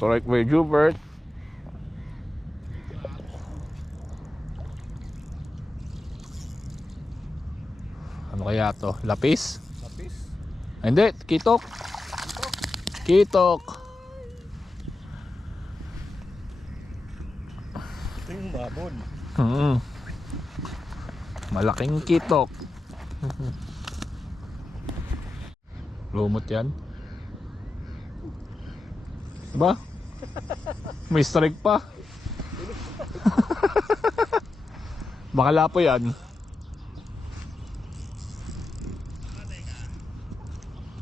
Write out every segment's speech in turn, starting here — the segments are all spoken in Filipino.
Strike by Jubert. Ano kaya to? Lapis? Lapis? Hindi, kitok. Kitok. Ito yung babon. Malaking kitok. Lumot yan. Ba? May strike pa. Baka lapo yan.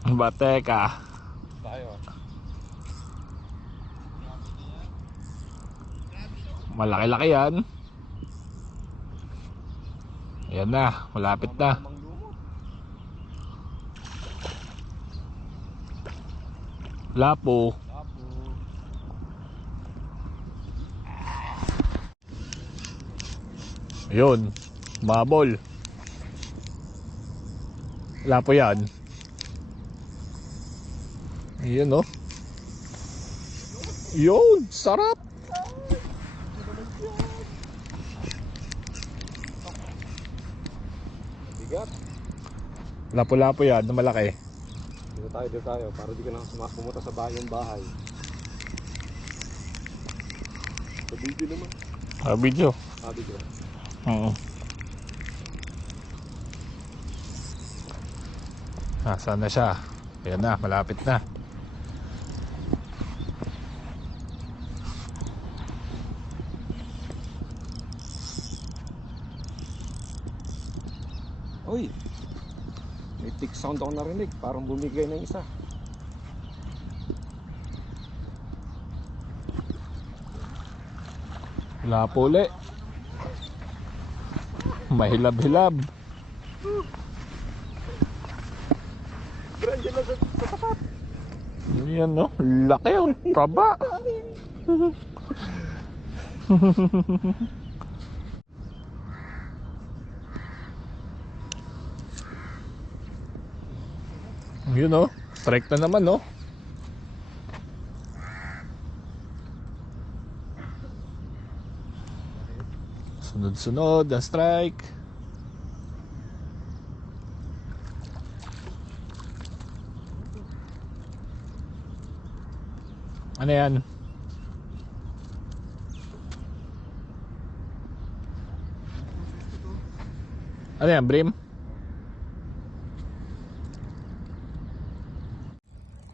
Bateka. Tayo. Malaki-laki yan. Ayan na, malapit na. Lapo. Ayun, mabol. Lapo yan. Ayan oh. Yun, sarap. Bigat. Lapo-lapo yan, na malaki. Dito tayo. Para di ka na pumunta sa bahay. Sa video naman. Video. Video. Oo. Saan na siya? Ayan na, malapit na. Uy, may tick sound ako narinig. Parang bumigay ng isa. Lapo uli. Mahilab-hilab. Diyan lang sa tapat. Yan no, laki yun, taba. Yun no, strike na naman no. Sunod-sunod ang strike. Ano yan? Ano yan, brim?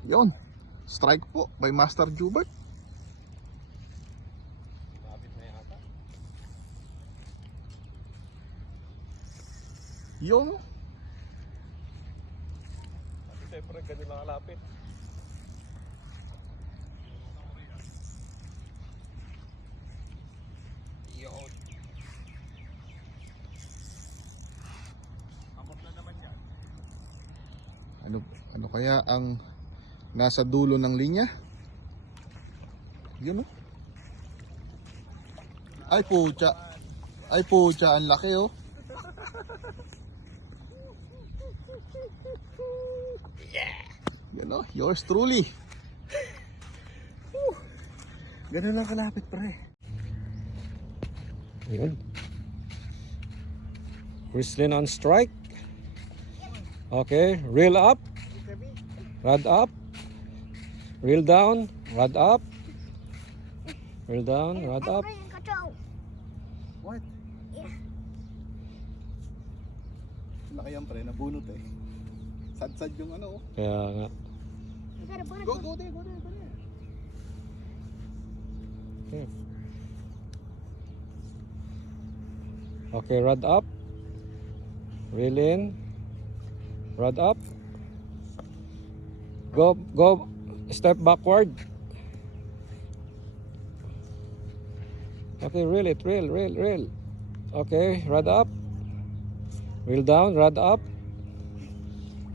Yun, strike po by Master Jubert. Lapit na yata. Yun. Kasi siyempre ganun lang kalapit. Yun. Amot na naman yan. Ano kaya ang nasa dulo ng linya? Yun oh. Ay pucha, ang laki oh. Yan oh, yours truly. Ganun lang kalapit pre. Yun. Grizzlyn on strike. Okay, reel up. Rod up. Reel down. Rod up. Reel down. Rod up. What? Laki yan pre, nabunot eh. Sad-sad yung ano oh. Kaya nga. Go there. Okay. Okay, rod up. Reel in. Rod up. Go step backward. Okay, reel it, reel. Okay, rod up. Reel down, rod up.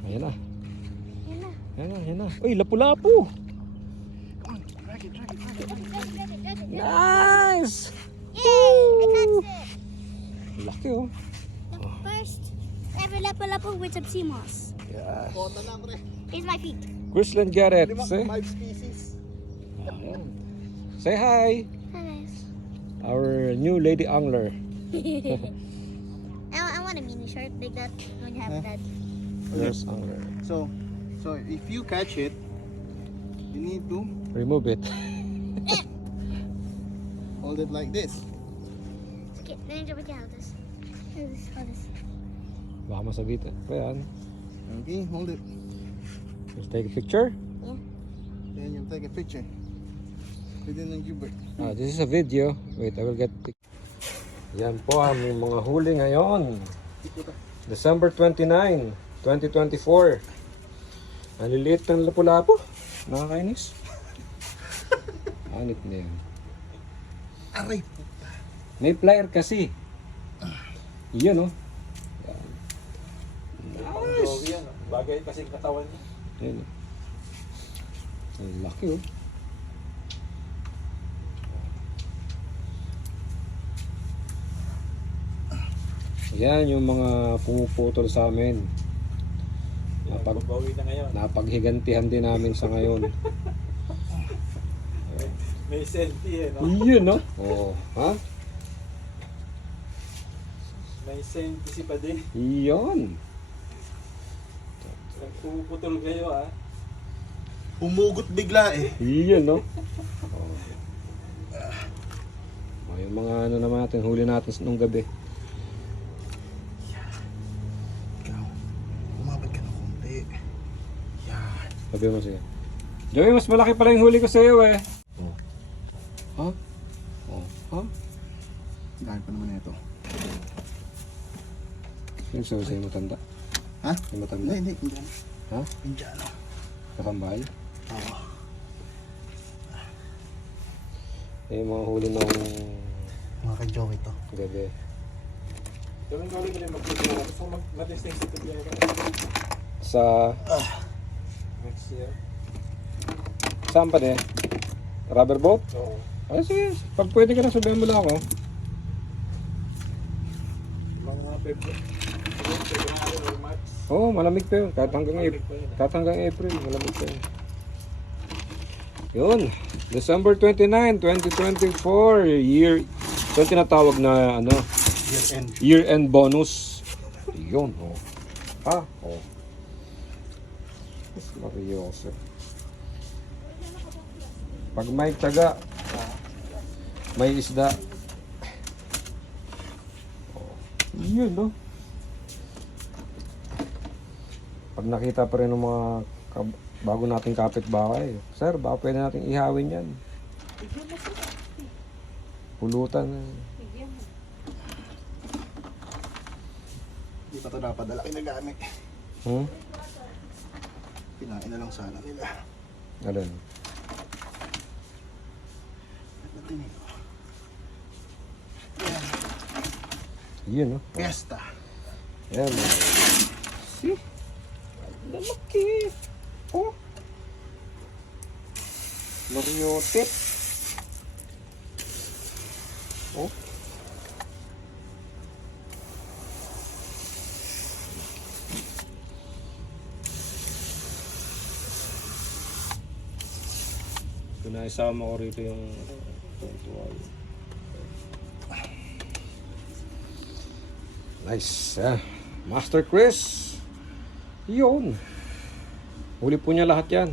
Ayan na. Uy, lapu-lapu. Nice! Yay! I catch it! Laki oh. The first ever lapu-lapu with some sea moss. Yeah. Kota na pre. Here's my feet. Grizzlyn get it. See? 5 species. Ayan. Say hi! Hi guys. Our new lady angler. I want a mini shark like that when you have Huh? that. There's angler. So if you catch it, you need to Remove it. hold it like this. Okay, then you can hold this. Hold this. Baka masabitan. Ayan. Okay, hold it. Let's take a picture. Then you'll take a picture. Put it in Gilbert. This is a video. Wait, I will get Yan po ang mga huli ngayon. December 29, 2024. Maliliit ng lapu-lapu. Nakakainis. Anit na yan. Aray! May plier kasi. Iyan oh. Nice. Bagay kasi katawan niya. Ayan oh. Ang laki oh. Yan yung mga pumuputol sa amin. Bawi na ngayon. Napaghigantihan din namin sa ngayon. May senti eh, no? Iyon no? Oh, ha? May senti si Pade. Iyon. Puputol kayo ah. Umugot bigla eh. Iyon no? Oh. Oh, yung mga ano naman natin, huli natin nung gabi. Ikaw, umabot ka ng konti. Yan. Sabi mo siya. Joey, mas malaki pala yung huli ko sa iyo eh. Oh. Ha? Oh, ha? Dahil pa naman ito. Yung sabi sa'yo matanda? Ha? Yung matanda? Hindi. Indiano. Ha? Indiano. Kakambay? Oo. Eh, yung mga huli ng Mga kay-Joey to. gabi. Gawin ko ulit rin mag-video. Gusto ko mag-testing sa video Sa... next year. Saan pa din? Rubber boat? Oo. Ay, sige. Pag pwede ka na, sabihin mo lang ako. Mga February or March. Oo, malamig pa yun. Kahit hanggang April. Malamig pa yun, ah. Kahit hanggang April, malamig pa yun. Yun. December 29, 2024. Year... Ito yung tinatawag na, ano, Year end. year-end bonus. Yun, oh. Ha? Oh. Mas mariyoso. Pag may tiyaga, may isda. Oh. Yun, no? Pag nakita pa rin ng mga bago nating kapitbahay, sir, baka pwede nating ihawin yan. Pulutan. Hindi pa ito napadala kinagamit. Hmm? Pinain na lang sana nila. Alin? Natin ito. Yun, no? Fiesta. Yan. See? Lalaki. Oh. Mariotet. Oh. Ito na isama ko rito yung tuwal. Nice. Master Chris. Yun. Huli po niya lahat yan.